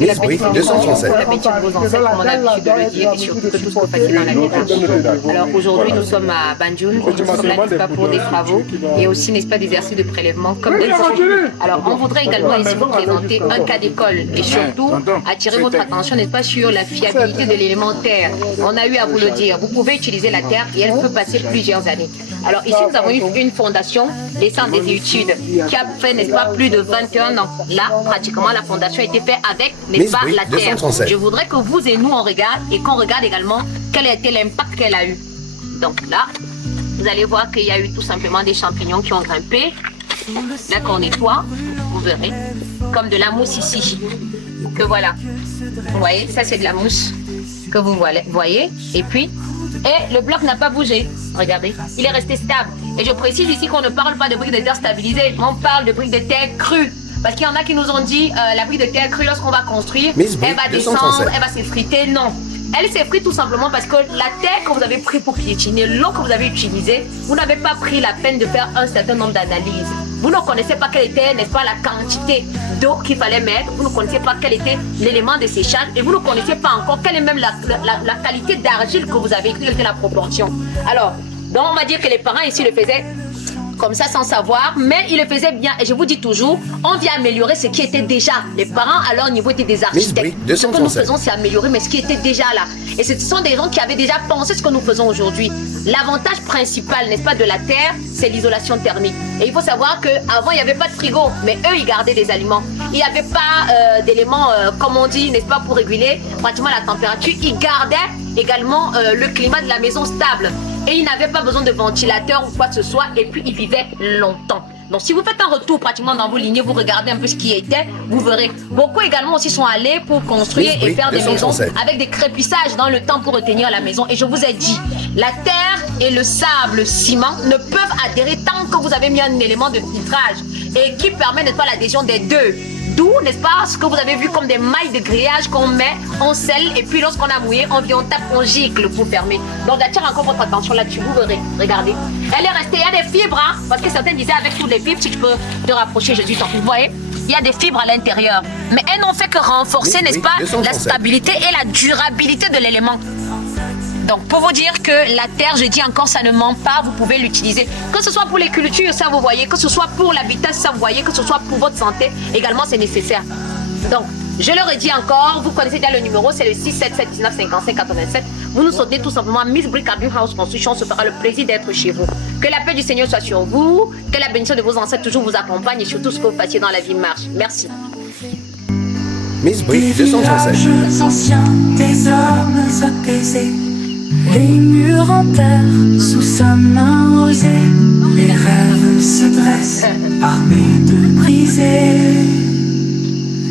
que Miss Brie, 237. l'habitude de vos ancêtres, comme on a l'habitude de le dire, et surtout que tout se passe dans la village. Alors aujourd'hui, nous sommes à Banjul, et nous sommes là, n'est-ce pas, pour des travaux, et aussi, n'est-ce pas, des exercices de prélèvement comme des autres. Alors, on voudrait également ici vous présenter un cas d'école, et surtout, attirer votre attention, n'est-ce pas, sur la fiabilité de l'élément terre. On a eu à vous le dire, vous pouvez utiliser la terre, et elle peut passer plusieurs années. Alors ici, nous avons une fondation, les centres des études, qui a fait, n'est-ce pas, plus de 21 ans. Là, pratiquement, la fondation a été faite avec, n'est-ce pas, la terre. Je voudrais que vous et nous, on regarde, et qu'on regarde également quel a été l'impact qu'elle a eu. Donc là, vous allez voir qu'il y a eu tout simplement des champignons qui ont grimpé. Là, qu'on nettoie, vous verrez, comme de la mousse ici. Que voilà. Vous voyez, ça c'est de la mousse que vous voyez. Et puis, le bloc n'a pas bougé. Regardez, il est resté stable. Et je précise ici qu'on ne parle pas de briques de terre stabilisées, on parle de briques de terre crues. Parce qu'il y en a qui nous ont dit, la brique de terre crue, lorsqu'on va construire, elle va descendre, elle va s'effriter. Non. Elle s'effrite tout simplement parce que la terre que vous avez pris pour piétiner, l'eau que vous avez utilisée, vous n'avez pas pris la peine de faire un certain nombre d'analyses. Vous ne connaissez pas quelle était, n'est-ce pas, la quantité d'eau qu'il fallait mettre. Vous ne connaissez pas quel était l'élément de séchage. Et vous ne connaissez pas encore quelle est même la qualité d'argile que vous avez, quelle était la proportion. Alors, donc on va dire que les parents ici le faisaient comme ça sans savoir, mais ils le faisaient bien. Et je vous dis toujours, on vient améliorer ce qui était déjà. Les parents à leur niveau étaient des architectes. Ce que nous faisons, c'est améliorer, mais ce qui était déjà là. Et ce sont des gens qui avaient déjà pensé ce que nous faisons aujourd'hui. L'avantage principal, n'est-ce pas, de la terre, c'est l'isolation thermique. Et il faut savoir qu'avant, il n'y avait pas de frigo, mais eux, ils gardaient des aliments. Il n'y avait pas d'éléments, comme on dit, n'est-ce pas, pour réguler pratiquement la température. Ils gardaient également le climat de la maison stable. Et ils n'avaient pas besoin de ventilateur ou quoi que ce soit. Et puis, ils vivaient longtemps. Donc, si vous faites un retour pratiquement dans vos lignées, vous regardez un peu ce qui était, vous verrez. Beaucoup également aussi sont allés pour construire et faire des maisons avec des crépissages dans le temps pour retenir la maison. Et je vous ai dit, la terre et le sable, le ciment ne peuvent adhérer tant que vous avez mis un élément de filtrage et qui permet, n'est-ce pas, l'adhésion des deux. D'où, n'est-ce pas, ce que vous avez vu comme des mailles de grillage qu'on met, on scelle, et puis lorsqu'on a mouillé, on vient, on tape, on gicle pour fermer. Donc, attire encore votre attention là-dessus, vous verrez. Regardez. Elle est restée, il y a des fibres, hein, parce que certains disaient avec toutes les fibres, si tu peux te rapprocher, je dis tant. Vous voyez, il y a des fibres à l'intérieur. Mais elles n'ont fait que renforcer, n'est-ce pas, la stabilité et la durabilité de l'élément. Donc, pour vous dire que la terre, je dis encore, ça ne ment pas, vous pouvez l'utiliser. Que ce soit pour les cultures, ça vous voyez, que ce soit pour l'habitat, ça vous voyez, que ce soit pour votre santé, également c'est nécessaire. Donc, je le redis encore, vous connaissez déjà le numéro, c'est le 677 19 55 87. Vous nous sautez tout simplement Miss Brie Cabine House Construction, se fera le plaisir d'être chez vous. Que la paix du Seigneur soit sur vous, que la bénédiction de vos ancêtres toujours vous accompagne et surtout ce que vous fassiez dans la vie marche. Merci. Miss Brie 237. Villages anciens, des hommes apaisés. Les murs en terre, sous sa main osée, les rêves se dressent, armés de brisés.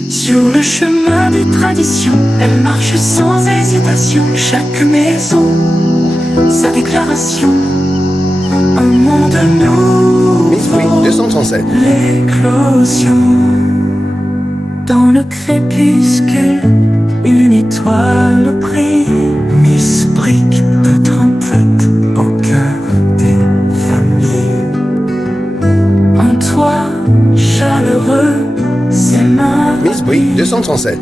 Sur le chemin des traditions, elle marche sans hésitation. Chaque maison, sa déclaration, un monde nouveau. Miss Brie 237. L'éclosion, dans le crépuscule, une étoile brille. Miss Brick de trompette au cœur des familles. Un toit chaleureux, ses mains. Miss Brie 237.